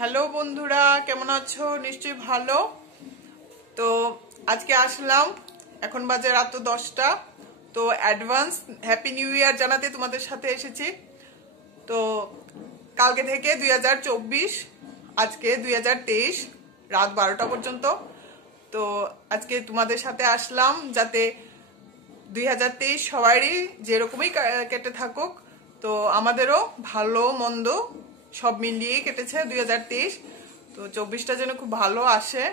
Hello বন্ধুরা, কেমন আছো? নিশ্চয়ই ভালো। তো আজকে আসলাম, এখন বাজে রাত 10টা। তো অ্যাডভান্স হ্যাপি নিউ ইয়ার জানাতে তোমাদের সাথে এসেছি। তো কালকে থেকে 2024, আজকে 2023 রাত 12টা পর্যন্ত। তো আজকে তোমাদের সাথে আসলাম যাতে 2023 সবারই যেরকমই কেটে থাকুক, তো আমাদেরও ভালো মন্দ সব মিলিয়ে কেটেছে 2023। তো 24টা যেন খুব ভালো আসে,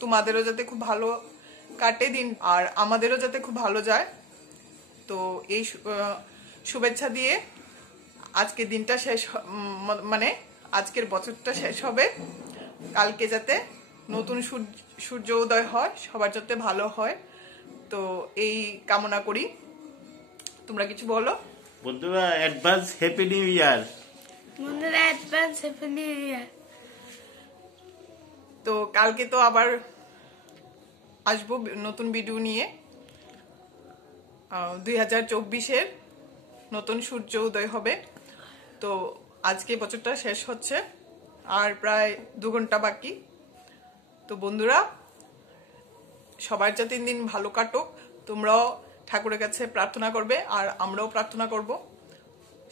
তোমাদেরও যাতে খুব ভালো কাটে দিন, আর আমাদেরও যাতে খুব ভালো যায়। তো এই শুভেচ্ছা দিয়ে আজকে দিনটা শেষ, মানে আজকের বছরটা শেষ হবে। কালকে যাতে নতুন সূর্য উদয় হয়, সবার যাতে ভালো হয়, তো এই কামনা করি। তোমরা কিছু বলো বন্ধুরা। Advance happy new year. বন্ধুরা অ্যাডভান্স হ্যাপি নিউ ইয়ার। তো কালকে তো আবার আসবো নতুন ভিডিও নিয়ে। 2024-এর নতুন সূর্য উদয় হবে। তো আজকে বছরটা শেষ হচ্ছে, আর প্রায় 2 ঘন্টা বাকি। তো বন্ধুরা, সবার যাতে দিন ভালো কাটুক, তোমরাও ঠাকুরের কাছে প্রার্থনা করবে, আর আমরাও প্রার্থনা করব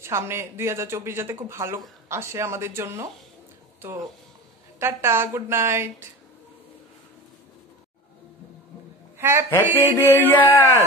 সামনে 2024 যাতে খুব ভালো আসে আমাদের জন্য। তো tata, good night, happy new year.